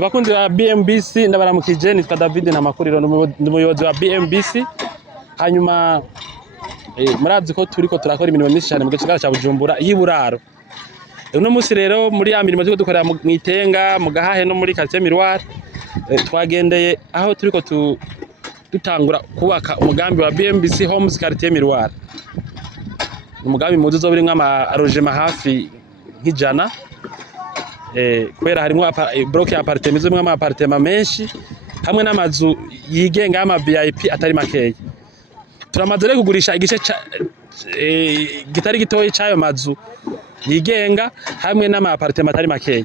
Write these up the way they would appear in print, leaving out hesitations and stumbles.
Bakunzi ba BMBC ndabaramukije nitwa David Ntamakuriro n'umuyobozi wa BMBC. Hanyuma murazi ko turiko turakora imirimo myinshi cyane mu gisagara cya Bujumbura y'Iburaro. Uno munsi rero muri ya mirimo turiko dukorera mu Itenga mu Gahahe no muri Quartier Miroir twagendeye aho turiko dutangura kubaka umugambi wa BMBC Homes Quartier Miroir. Umugambi muzi zo birimwe amarojema hafi nk'ijana kubera harimo block ya appartement zimwe ama appartement menshi hamwe n'amazu yigenga y'ama VIP atari makeya. Turamaze rero kugurisha igice gitari gitoyi cyayo mazu yigenga hamwe n'ama appartement atari makeya.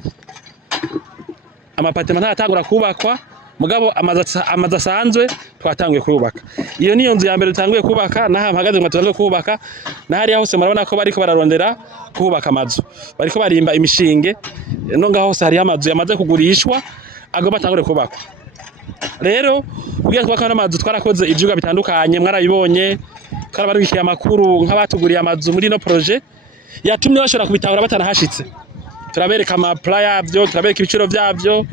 Ama appartement ntatangura kubakwa mugabo amazu asanzwe twatanguye kubaka. Iyo niyo nzu ya mbere tutanguye kubaka naha mpagaze ngo tutanguye kubaka nahari hose murabona ko bariko bararondera kubaka amazu. Bariko barimba imishinge no ngaho hose hari amazu yamaze kugurishwa agomba atangure kubakwa. Rero kugira twaka n'amazu twarakoze ivyuga bitandukanye mwarabibonye twarabarukiye amakuru nk'abatuguriye amazu muri no projet yatumye bashobora kubitahura batanahashitse. Turabereka ama plan yavyo, turabereka ibiciro vyavyo,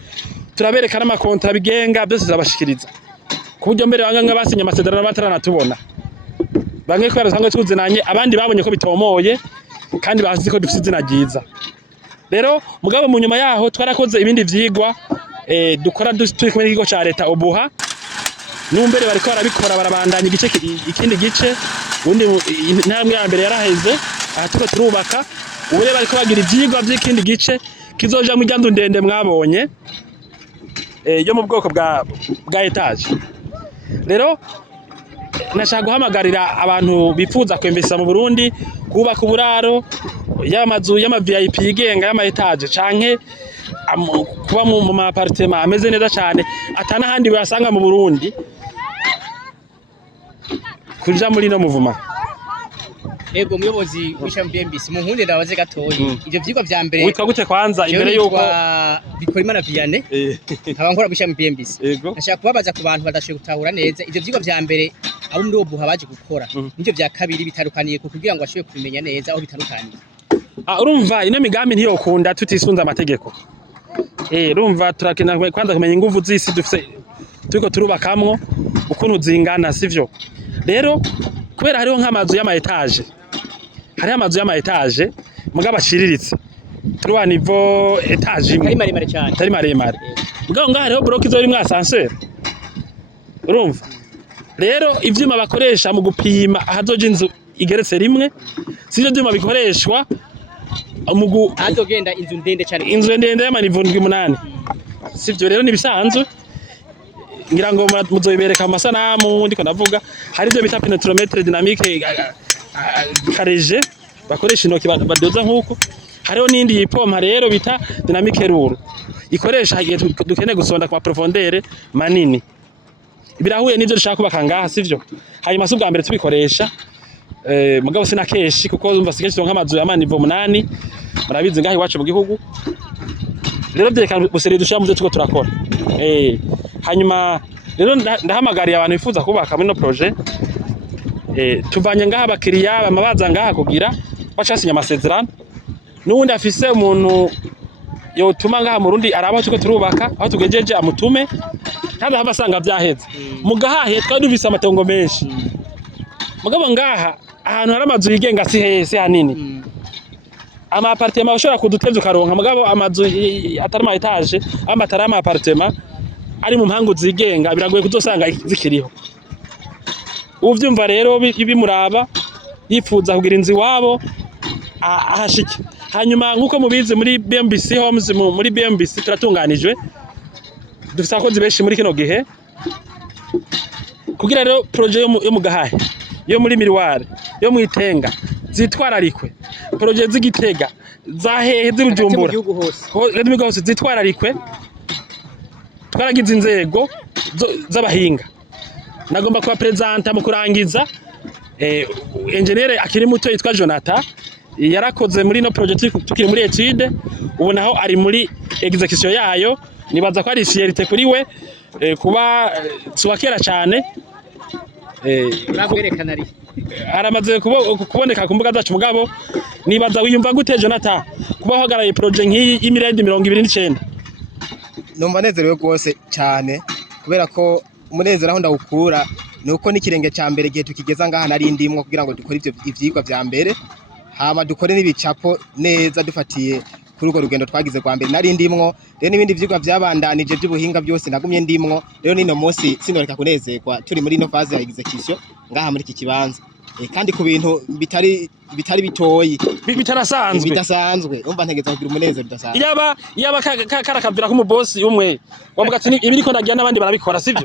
turabereka n'amakontra bigenga byose turabashikiriza. Ku buryo mbere banga basinye amasezerano bataranatubona. Bamwe ko barasanzwe tuzinanye abandi babonye ko bitomoye kandi bazi ko dufite izina ryiza. Rero mugabo mu nyuma yaho twarakoze ibindi vyigwa dukora turi kumwe n'ikigo ca leta obuha numbere bariko barabikora barabandanya igice ikindi gice undi intambwe ya mbere yaraheze aha tuko turubaka ubure bariko bagira ivyigwa by'ikindi gice kizoja mu ryandu ndende mwabonye yo mu bwoko bwa etage. Rero nashaka guhamagarira abantu bifuza kwemvesa mu Burundi kubaka uburaro y'amazu y'ama VIP yigenga y'ama etage canke kuba mu appartement ameze neza cyane atana handi basanga mu Burundi kuja muri no muvuma. Ego muyobozi w'ishami BMBC mu nkunde ndabaze gatoyi ivyo vyigwa vya mbere witwa gute kwanza imbere yuko bikora Vianney nkaba nkora bishami BMBC ego nashaka kubabaza ku bantu badashoboye gutahura neza ivyo vyigwa vya mbere abo muri obuha baje gukora nivyo vya kabiri bitandukaniye kugira ngo ashobore kumenya neza aho bitandukaniye. Urumva ino migambi ntiyokunda tutisunza amategeko. Urumva turakena kwanza kumenya inguvu z'isi dufite turiko turubakamwo ukuntu zingana sivyo. Rero kubera hariho nk'amazu y'ama etage hari amazu y'ama etage mugabo ashiriritse turwa niveau etage imwe tari maremare mugabo ngaho hariho block zo rimwe ascenseur. Urumva rero ivyuma bakoresha mu gupima ahazoje inzu igeretse rimwe sivyo vyuma bikoreshwa azogenda inzu ndende cyane inzu ndende y'amanivo 8 sivyo. Rero nibisanzwe ngira ngo muzobibereka amasanamu ndiko ndavuga hari byo bita penetrometre dynamique kareje bakoresha intoki badoza nkuko hariho nindi yipompa rero bita dynamique rure ikoresha dukeneye gusonda kwa profondeur manini. Ibirahuye nivyo dushaka kubaka ngaha sivyo. Hanyuma subwa mbere tubikoresha mugabo sina keshi kuko umva sikeshi nk'amazu y'amanivo 8 murabizi ngaha iwacu mu gihugu. Rero byeka buseri dushaka mu byo tuko turakora. Hanyuma rero ndahamagariye abantu bifuza kubaka muri no projet tuvanye ngaha abakiriya bamabaza ngaha kugira bacasinya amasezerano n'ubundi afise umuntu yotuma ngaha mu Burundi araba tuko turubaka aho tugejeje amutume kandi habasanga byaheze mu Gahahe twari dufise amatongo menshi mugabo ngaha ahantu hari amazu yigenga si hese hanini ama appartement bashobora kudutevya ukaronka mugabo amazu atari ma etage amatara ama appartement ari mu mpangu zigenga biragoye kuzosanga zikiriho. Uvyumva rero bimuraba yifuza kugira inzi wabo ahashike. Hanyuma nkuko mubizi muri BMBC Homes muri BMBC turatunganijwe dufite abakozi benshi muri kino gihe kugira rero projet yo mu Gahahe yo muri Miroir yo mu Itenga zitwararikwe projet z'Igitega zahehe z'Ubujumbura hose zitwararikwe. Twaragize inzego z'abahinga nagomba kuba presenta mu kurangiza engineer akiri muto yitwa Jonathan yarakoze muri no project tukiri muri etude ubu naho ari muri execution yayo nibaza ko ari fierté kuri we kuba twakera cyane urakwerekana ari aramaze kuboneka ku mbuga zacu mugabo nibaza wiyumva gute Jonathan kuba hagaraye project nk'iyi y'Imirende 29 numva nezerewe rwose cyane kubera ko umunezero aho ndawukura nuko n'ikirenge cya mbere gihe tukigeza ngaha nari ndimwo kugira ngo dukore ivyo ivyigwa vya mbere hama dukore n'ibicapo neza dufatiye kuri urwo rugendo twagize kwa mbere nari ndimwo rero n'ibindi vyigwa vyabandanije by'ubuhinga byose nagumye ndimwo rero nino munsi sinoreka kunezerwa turi muri no phase ya execution ngaha muri iki kibanza kandi ku bintu bitari bitoyi bidasanzwe umva ntegeza kugira umunezero bidasanzwe yaba karakavira ku boss umwe wavuga ati ibiriko ndagiye n'abandi barabikora sivyo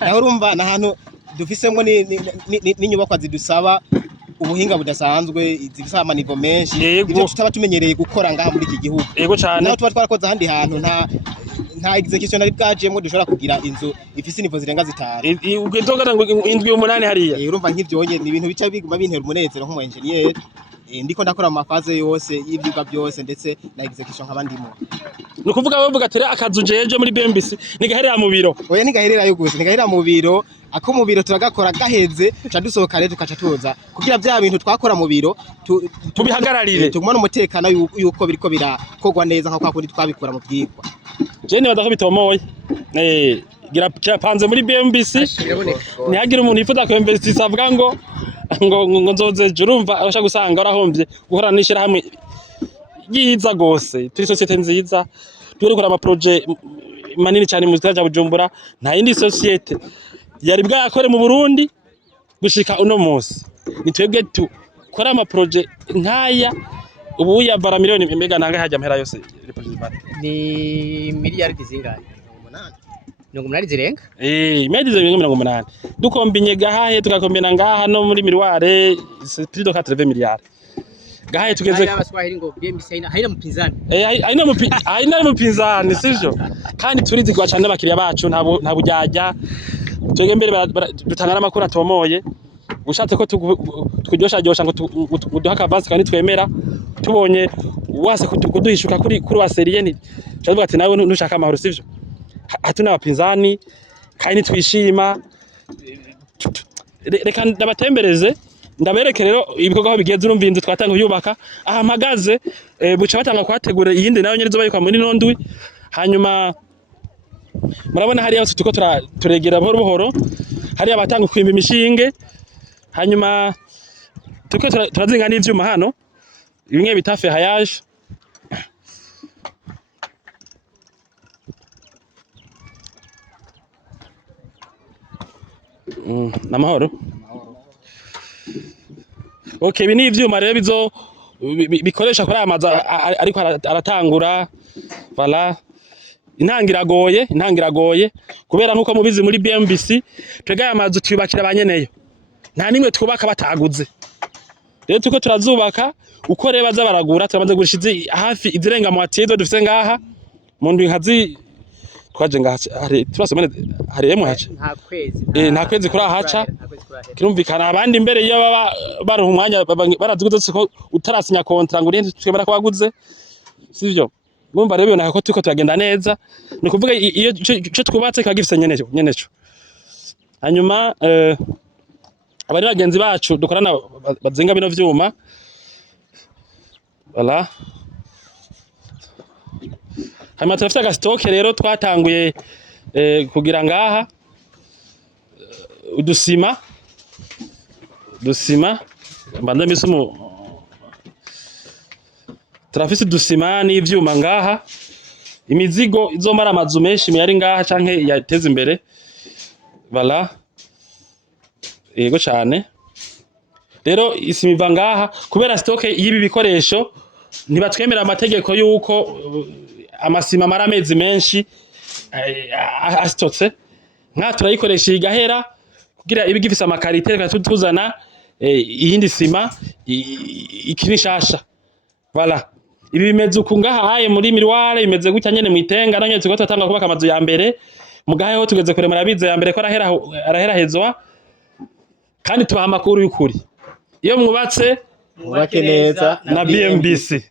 naho urumva nahantu dufisemwe n'inyubakwa zidusaba ubuhinga budasanzwe zifisa amanivo menshi ibyo tutaba tumenyereye gukora ngaha muri iki gihugu yego cyane naho tuba twarakoze ahandi hantu nta execution ari bwajemwe dushobora kugira inzu ifise nivo zirenga zitanu ugitongana ngo indwi umunani hariya urumva nk'ivyonye ni ibintu bica biguma bintera umunezero nk'umu engineer ndiko ndakora mu mafaze yose y'ivyuga byose ndetse na execution nk'abandimo no kuvuga bavuga tere akazu jeje muri BMBC nigaherera mu biro oya nigaherera yo gusa nigaherera mu biro ako mu biro turagakora gaheze ca dusohoka rero tukaca tuza kugira vya bintu twakora mu biro tubihagararire tugumana umutekano yuko biriko birakogwa neza nka kwa kundi twabikora mu vyigwa je nibaza ko bitomoye gira panze muri BMBC ntihagira umuntu yifuza ko investi savuga ngo nzoze urumva abasha gusanga arahombye guhora nishira hamwe yiza gose turi societe nziza turi gukora ama projet manini cyane mu gisagara cya Bujumbura nta yindi societe yari bwakore mu Burundi gushika uno munsi ni twebwe tukora ama projet nkaya ubu yavara miliyoni mbega nanga hajya mpera yose ni miliyardi zingahe 8 zirenga miliyardi zirenga 8 dukombinye gahahe tugakombina ngaha no muri Miroir plus de 80 miliyari gahaye tugeze abaswahili ngo BMBC haina mpinzani haina mpinzani sivyo kandi turizigwa cyane n'abakiriya bacu nta bujyajya twege mbere dutanga n'amakuru atomoye ushatse ko tukuryosha ngo duha kavasi kandi twemera tubonye wase kuduhishuka kuri waseriye ni cyavuga ati nawe nushaka amahoro sivyo hatuna abapinzani kandi twishima reka ndabatembereze ndabereke rero ibikorwa bigeze urumva inzu twatanga kuyubaka aha mpagaze buca batanga kwategura iyindi nayo nyene zo bayikwa muri nondwi hanyuma murabona hari yose tuko turegera buhoro hari abatanga kwimba imishinge hanyuma tuko turazinga n'ivyuma hano bimwe bitafe hayaje namahoro okay bini ivyuma rero bizo bikoresha kuri amazu ariko aratangura voilà intangiragoye kubera nkuko mubizi muri BMBC twega amazu twubakira abanyeneyo nta nimwe twubaka bataguze rero tuko turazubaka uko reba za baragura turamaze gurishize hafi izirenga mu atizo dufite ngaha mu ndwi nkazi twaje ngaha turasomene hari emwe haca nta kwezi kuri ahaca kirumvikana abandi imbere iyo baba baruha umwanya barazuguze ko utarasinya contract ngo rindi twemera ko waguze sivyo bumva rero bibona ko tuko turagenda neza ni kuvuga iyo cyo twubatse kagifise nyeneco hanyuma abari bagenzi bacu dukorana bazinga bino vyuma voilà hanyuma turafite agastoke rero twatanguye kugira ngaha udusima mbanda misumu turafise udusima n'ivyuma ngaha imizigo izomara amazu menshi yari ngaha canke yateze imbere voilà yego cyane rero isima iva ngaha kubera stoke y'ibi bikoresho ntibatwemera amategeko yuko amasima mara amezi menshi asitotse nka turayikoresha igahera kugira ibigifisa amakarite reka tuzana iyindi sima ikinishasha voilà ibi bimeze uku ngaha haye muri Miroir bimeze gutya nyene mwitenga nanye tuko tatanga kubaka amazu ya mbere mugahe ho tugeze kure marabize ya mbere ko arahera hezwa kandi tubaha amakuru y'ukuri iyo mwubatse mubake neza na BMBC.